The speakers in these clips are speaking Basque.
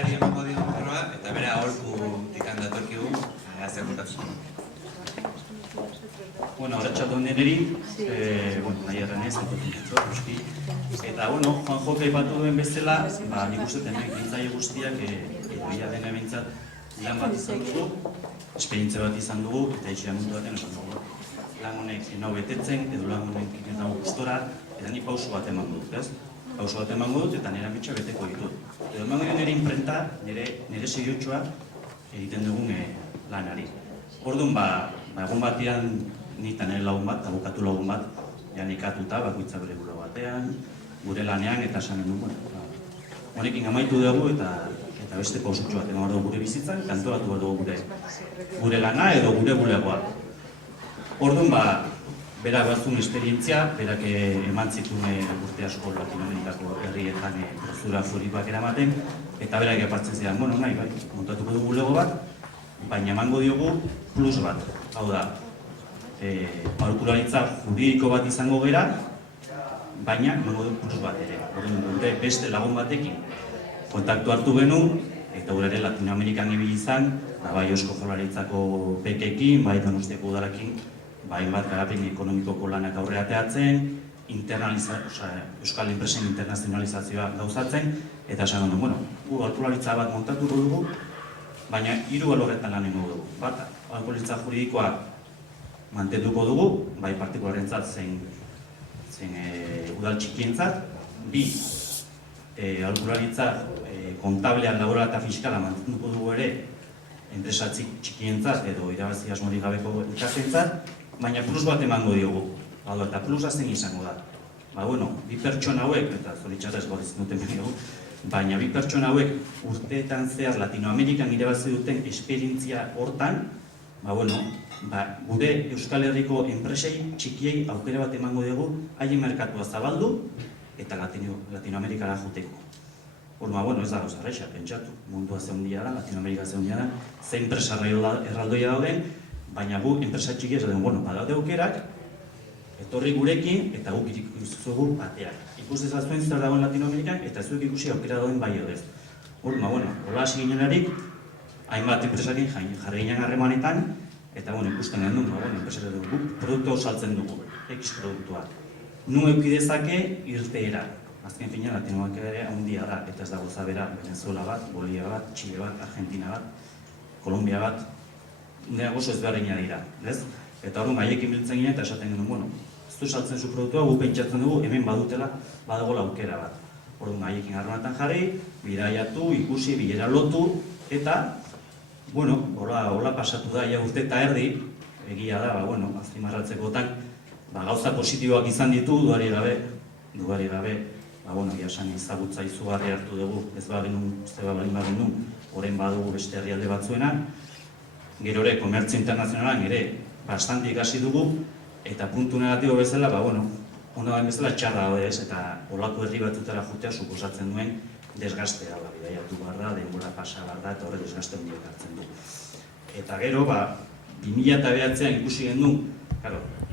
berari emango dio mikroa, eta bera aholku tikan datorkigu, azter kontatu. Bueno, arratsalde neri, nahi errenez, eta, Juan Jok aipatu duen bezala, nik uste hemen ekintzaile guztiak, egia dena behintzat, lan bat izan dugu, esperientzia bat izan dugu, eta etxean mundu baten esan dugu. Lan honek nau betetzen, edo lan honek ez dago gustora, eta ni pauso bat eman dut, ez? Pauso bat eman dut, eta nire ametsa beteko ditut. Edo eman dut nire imprenta, nire seriotxoa egiten dugun lanari. Orduan, egun batean, nita nire lagun bat, abokatu lagun bat, janikatuta, bakoitza bere gure batean, gure lanean, eta esan genuen, honekin amaitu dugu, eta beste pausotxo bat eman dugu gure bizitzan, eta antolatu dugu gure lana edo gure bulegoa. Orduan, berak bazun esperientzia, berak eman zituen urte asko Latinoamerikako herrietan prozedura juridikoak eramaten, eta berak apartzen zidan, nahi, montatuko dugu bulego bat, baina emango diogu plus bat. Hau da, aholkularitza juridiko bat izango gera, baina emango dugu plus bat ere. Gure beste lagun batekin kontaktu hartu genuen, eta gure ere Latinoamerikan ibili izan, bai Eusko Jaurlaritzako pekekin, bai Donostiako udalarekin, hainbat garapen ekonomikoko lanak aurrera ateratzen, euskal enpresen internazionalizazioa gauzatzen, eta esan genuen, aholkularitza bat montatuko dugu, baina 3 alorretan lan egingo dugu. Bat, aholkularitza juridikoa mantenduko dugu, bai partikularentzat zein udal txikientzat, 2, aholkularitza kontablean, laboral eta fiskala mantenduko dugu ere, enpresa txikientzat edo irabazi asmorik gabeko ikasentzat, baina plus bat emango diogu. Eta plusa zein izango da. 2 pertsona hauek, eta zoritxarrez gorritzen duten dugu, baina 2 pertsona hauek urteetan zehar Latinoamerikan irabazi duten esperientzia hortan, gure Euskal Herriko enpresei txikiei aukera bat emango dugu haien merkatua zabaldu eta Latinoamerikara joteko. Ez da gauza erraixa, pentsatu, mundua zeundia da, Latinoamerika zeundia da, zein enpresa erraldoia dauden, baina gu enpresa txiki ez dauden, badaude aukerak, etorri gurekin eta guk ikustugu ateak. Ikus dezazuen zer dagoen Latinoamerikan eta zuek ikusi aukera dauden bai odez. Hola hasi ginenarik, hainbat enpresakin jarri ginen harremanetan, eta ikusten genuen, enpresa dugu, produktu saltzen dugu, X produktua. Nu euki dezake irteera. Azken fina, Latinoamerika ere handia da, eta ez dago zabera Venezuela bat, Bolivia bat, Chile bat, Argentina bat, Kolombia bat, nire oso ezberdina dira, ez? Eta hori haiekin biltzen ginen eta esaten genuen, ez du saltzen zu produktua, gu pentsatzen dugu, hemen badutela, badagoela aukera bat. Hori haiekin harremanetan jarri, bidaiatu, ikusi, bilera lotu, eta, hola pasatu da, urte eta erdi, egia da, azpimarratzekotan, gauza positiboak izan ditu, duari gabe, esan ezagutza izugarri hartu dugu, ez balin bagenun, orain badugu beste herrialde batzuena, gero ere, komertzio internazionalan ere, bastante ikasi dugu, eta puntu negatibo bezala, ona den bezala txarra da ez, eta olako herri batzutara jutea suposatzen duen desgastea, bidaiatu behar da, denbora pasa behar da, eta horre desgaste handiak hartzen du. Eta gero, 2009an ikusi genuen,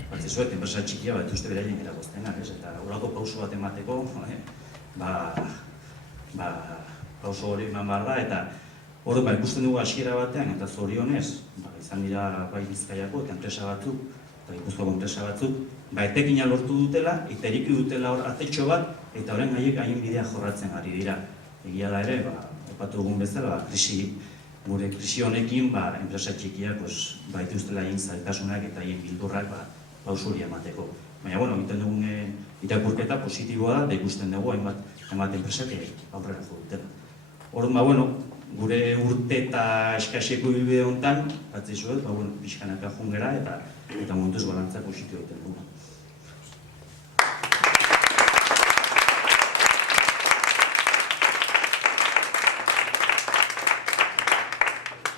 batzizuet, enpresa txikia bat uste beraien eragoztenak, eta olako pauso bat emateko, pauso hori eman behar da, eta hori ikusten dugu hasiera batean, eta zorionez, izan dira bai Bizkaiako eta enpresa batzuk, eta Gipuzkoako enpresa batzuk, etekina lortu dutela, eta eriki dutela hor atetxo bat, eta horren haien bidea jorratzen ari dira. Egia da ere, opatu dugun bezala, gure krisi honekin, enpresa txikiak dituztela egin zailtasunak eta haien bildurrak pausuri emateko. Baina, egiten dugun irakurketa positiboa da, ikusten dugu hainbat enpresak aurrera jo dutela. Orduan, gure urte eta eskaseko ibilbide honetan, batzizuet, pixkanaka jungera eta momentuz balantzak positu egiten dugu.